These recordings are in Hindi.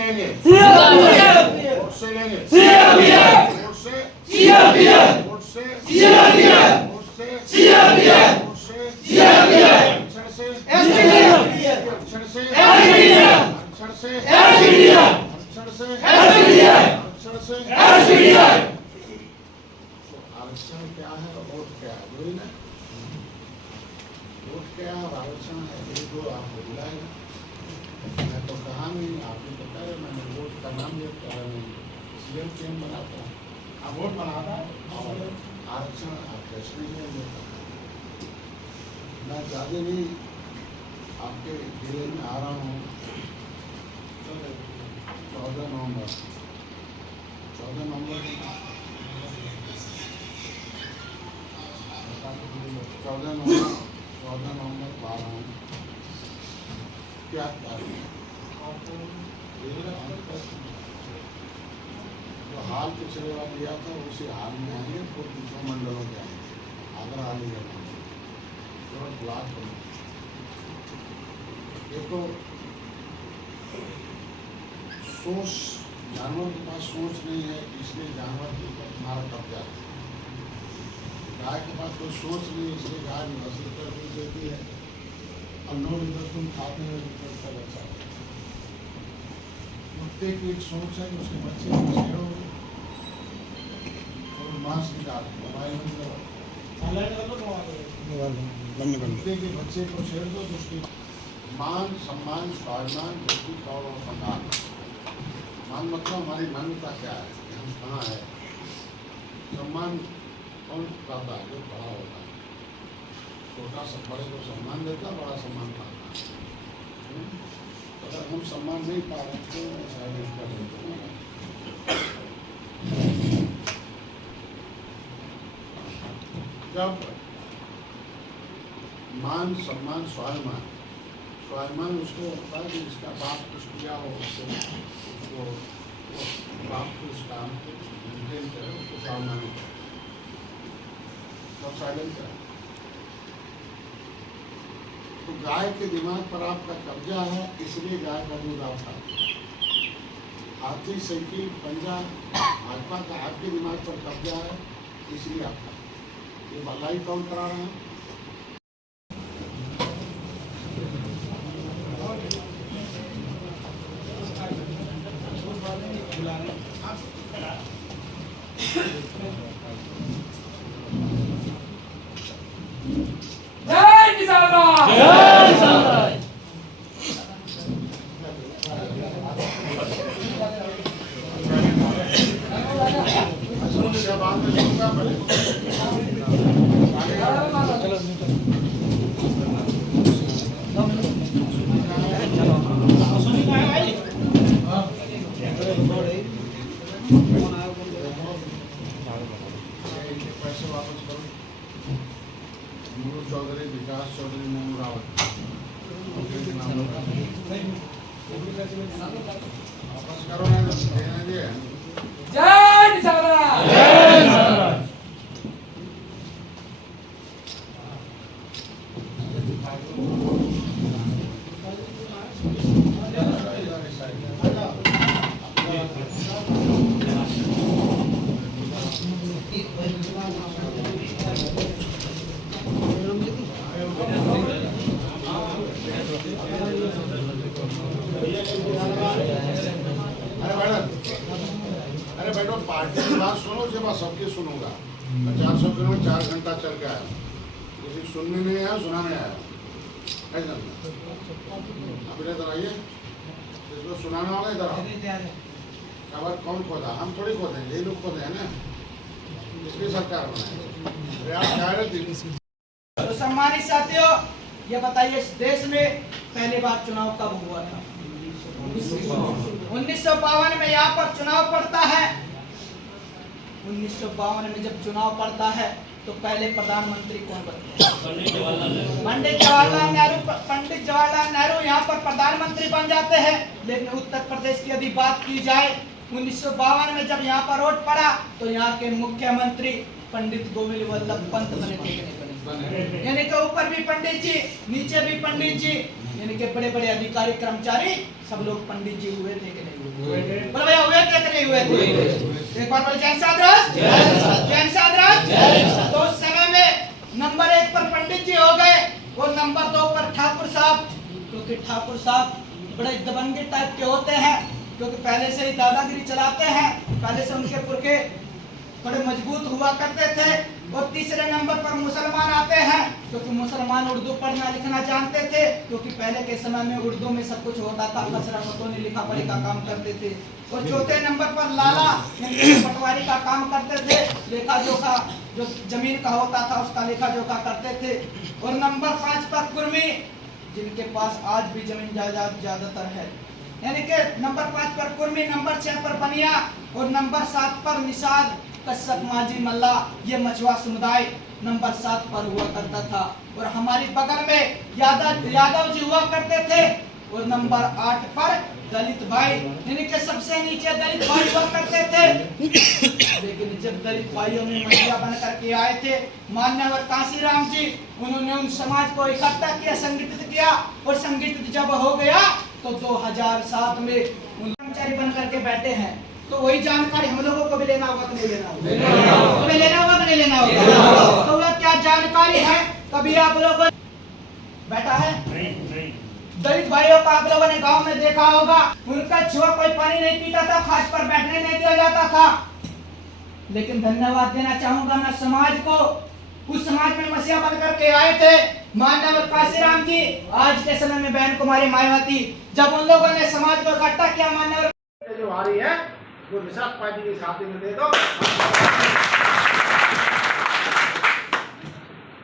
लेंगे, सीआरपीएफ, वोट से लेंगे, सीआरपीएफ, वोट से, सीआरपीएफ, वोट से, सीआरपीएफ, वोट से, सीआरपीएफ, वोट से, सीआरपीएफ, अक्षर से, एसडीएफ, अक्षर से, एसडीएफ, अक्षर से, एसडीएफ, अक्षर से, एसडीएफ, अक्षर से। एसडीएफ। तो आरक्षण क्या है और वोट क्या है, वही ना। वोट क्या है और आरक्षण है, ये दो आपको बुलाएगा। मैं तो कहा नहीं, आपने पता है मैंने वोट का नाम लिया क्या है, सीएम पीएम बनाता हूँ, आप वोट बनाता है और आरक्षण आप फैसले में लेता। मैं ज़्यादा नहीं आपके जिले में आ रहा हूँ 14 नवंबर 14 नवंबर 14 नवंबर को आ रहा हूँ। क्या जो हाल पिछले बार लिया था उसी हाल में आएंगे, पूर्व 2 मंडलों के आएंगे, आगरा अलीगढ़ केवल ब्लॉक को। देखो सोच, जानवर के पास सोच नहीं है, इसलिए जानवर के ऊपर तुम्हारा कब्जा है। गाय के पास कोई सोच नहीं, इसलिए गाय नस्ल कर देती है और 9 लीटर तुम खाते हो, लीटर का बच्चा। कुत्ते की एक सोच है कि उसके बच्चे को छेड़ो और मांस निकाल दवाई कुत्ते के बच्चे को छेड़ दो तो उसकी मान सम्मान स्वाभिमान व्यक्ति और सम्मान। मान मतलब हमारी मान्यता क्या है, हम कहाँ है। सम्मान कौन पाता है, जो बड़ा होता है। छोटा सा बड़े को सम्मान देता, बड़ा सम्मान पाता है। अगर हम सम्मान नहीं पा रहे तो शायद इसका जब मान सम्मान स्वाभिमान, स्वाभिमान उसको होता है कि इसका बाप कुछ किया हो, उसको बाप को उस काम को मेंटेन करे, उसको स्वाभिमान करे, तब साइलेंट करे। तो गाय के दिमाग पर आपका कब्जा है, इसलिए गाय का दूध आप खाते हैं। हाथी साइकिल पंजा भाजपा का आपके दिमाग पर कब्जा है, इसलिए आप खाते हैं। ये लाइव काउंट करा रहे हैं। जय किसान राज, जय किसान राज। पैसे वापस करो। चौधरी, विकास चौधरी, मोहन रावत वापस करो ना, देने दिए। जय किसान राज, जय किसान राज। अरे बैठो, पार्टी की बात सुनो, जब मैं सबकी सुनूंगा। 400 किलोमीटर 4 घंटा चल के आया, किसी सुनने नहीं आया, सुनाने आया। ऐसा आप इधर आइए, जिसको सुनाना होगा इधर आओ। खबर कौन खोदा, हम थोड़ी खोदे, यही लोग खोदे हैं ना, इसकी सरकार बनाए। तो सम्मानित साथियों, ये बताइए इस देश में पहली बार चुनाव कब हुआ था? 1952 में यहाँ पर चुनाव पड़ता है। 1952 में जब चुनाव पड़ता है तो पहले प्रधानमंत्री कौन बनते हैं? पंडित जवाहरलाल नेहरू। पंडित जवाहरलाल नेहरू यहाँ पर प्रधानमंत्री बन जाते हैं। लेकिन उत्तर प्रदेश की यदि बात की जाए, 1952 में जब यहाँ पर वोट पड़ा तो यहाँ के मुख्यमंत्री पंडित गोविंद वल्लभ पंत बने थे। यानी कि ऊपर भी पंडित जी, नीचे भी पंडित जी, यानी कि बड़े बड़े अधिकारी कर्मचारी सब लोग पंडित जी हुए थे कि नहीं हुए? बोलो भैया हुए थे कि नहीं हुए थे? एक बार बोले जैन सादराज, जैन सादराज। तो उस समय में नंबर 1 पर पंडित जी हो गए और नंबर 2 पर ठाकुर साहब, क्योंकि ठाकुर साहब बड़े दबंगे टाइप के होते हैं, क्योंकि पहले से ही दादागिरी चलाते हैं, पहले से उनके पुरखे बड़े मजबूत हुआ करते थे। और तीसरे नंबर पर मुसलमान आते हैं, क्योंकि मुसलमान उर्दू पढ़ना लिखना जानते थे, क्योंकि पहले के समय में उर्दू में सब कुछ होता था, कसरा मतों ने लिखा पढ़ी का काम करते थे। और चौथे नंबर पर लाला पटवारी का काम करते थे, लेखा जोखा जो जमीन का होता था उसका लेखा जोखा करते थे। और नंबर 5 पर कुर्मी, जिनके पास आज भी जमीन जायदाद ज्यादातर है, यानी कि नंबर 5 पर कुर्मी, नंबर 6 पर बनिया और नंबर 7 पर निषाद कश्यप माझी मल्ला, ये मछुआ समुदाय नंबर 7 पर हुआ करता था। और हमारी बगल में यादव जी हुआ करते थे। और नंबर 8 पर दलित भाई, यानी कि सबसे नीचे दलित भाई हुआ करते थे। लेकिन जब दलित भाइयों में महिला बन करके आए थे मान्यवर काशीराम जी, उन्होंने उन समाज को इकट्ठा किया, संगठित किया। और संगठित जब हो गया तो 2007 में उन कर्मचारी बन करके बैठे हैं। तो वही जानकारी हम लोगों को भी लेना होगा कि नहीं लेना होगा? हमें लेना होगा कि नहीं लेना होगा? तो वह क्या जानकारी है? कभी आप लोगों बैठा है दलित भाइयों को आप लोगों ने गांव में देखा होगा, उनका छुआ कोई पानी नहीं पीता था, खाट पर बैठने नहीं दिया जाता था। लेकिन धन्यवाद देना चाहूंगा मैं समाज को, उस समाज में मसीहा बन करके आए थे मानव काशीराम जी, आज के समय में बहन कुमारी मायावती, जब उन लोगों ने समाज को इकट्ठा किया, मानव जो आ रही है वो निषाद पार्टी के खाते में दे दो।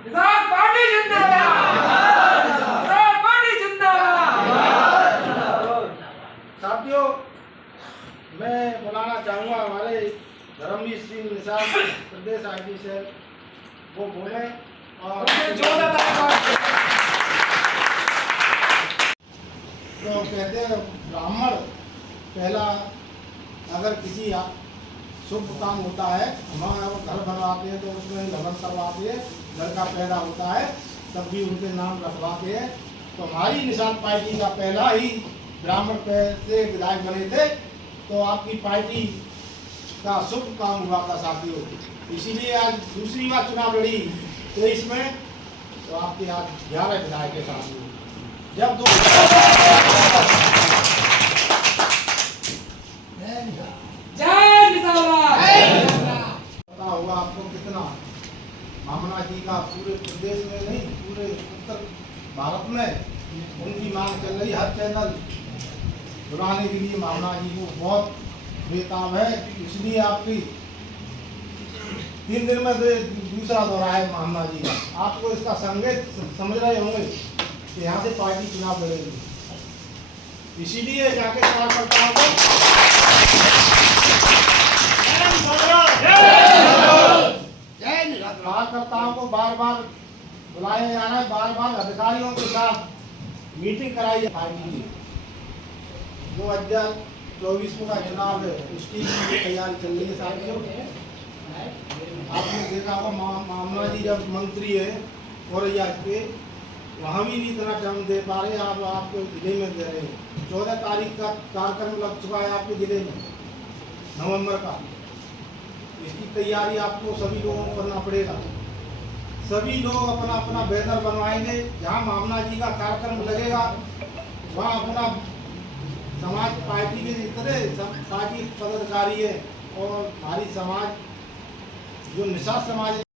निषाद पार्टी जिंदाबाद, निषाद पार्टी जिंदाबाद। साथियों, मैं बुलाना चाहूँगा हमारे धर्मवीर सिंह निषाद प्रदेश आईटी से, वो बोले और तो कहते हैं ब्राह्मण पहला अगर किसी शुभ काम होता है, हमारा घर बनवाते हैं तो उसमें लगन करवाते हैं, लड़का पैदा होता है तब भी उनके नाम रखवाते हैं। तो हमारी निषाद पार्टी का पहला ही ब्राह्मण से विधायक बने थे, तो आपकी पार्टी का शुभ काम हुआ था साथियों। इसीलिए आज दूसरी बार चुनाव लड़ी 23 में, तो आपके आज 11 विधायक के साथियों। जब पता होगा आपको कितना मामला जी का पूरे प्रदेश में नहीं, पूरे उत्तर भारत में उनकी मांग चल रही। हर चैनल बुलाने के लिए मामला जी को बहुत बेताब है, इसलिए आपकी 3 दिन में दूसरा दौरा है मामला जी का। आपको इसका संकेत समझ रहे होंगे कि यहाँ से पार्टी चुनाव लड़ेगी, इसीलिए जाके कार्यकर्ताओं को बार बार बुलाया जा रहा है, बार बार अधिकारियों के साथ मीटिंग कराई है पार्टी की। 2024 का चुनाव है, उसकी तैयारी चल रही है साथियों। आपने देखा होगा मामला जी जब मंत्री है औरैया के, वहाँ भी नहीं इतना टाइम दे पा रहे, आप आपको जिले में दे रहे हैं। 14 तारीख का कार्यक्रम लग चुका है आपके जिले में, नवंबर का। इसकी तैयारी आपको सभी लोगों को करना पड़ेगा। सभी लोग अपना अपना बैनर बनवाएंगे, जहाँ मामला जी का कार्यक्रम लगेगा वहाँ अपना समाज पार्टी के जितने सब पार्टी पदाधिकारी है और हमारी समाज जो निषाद समाज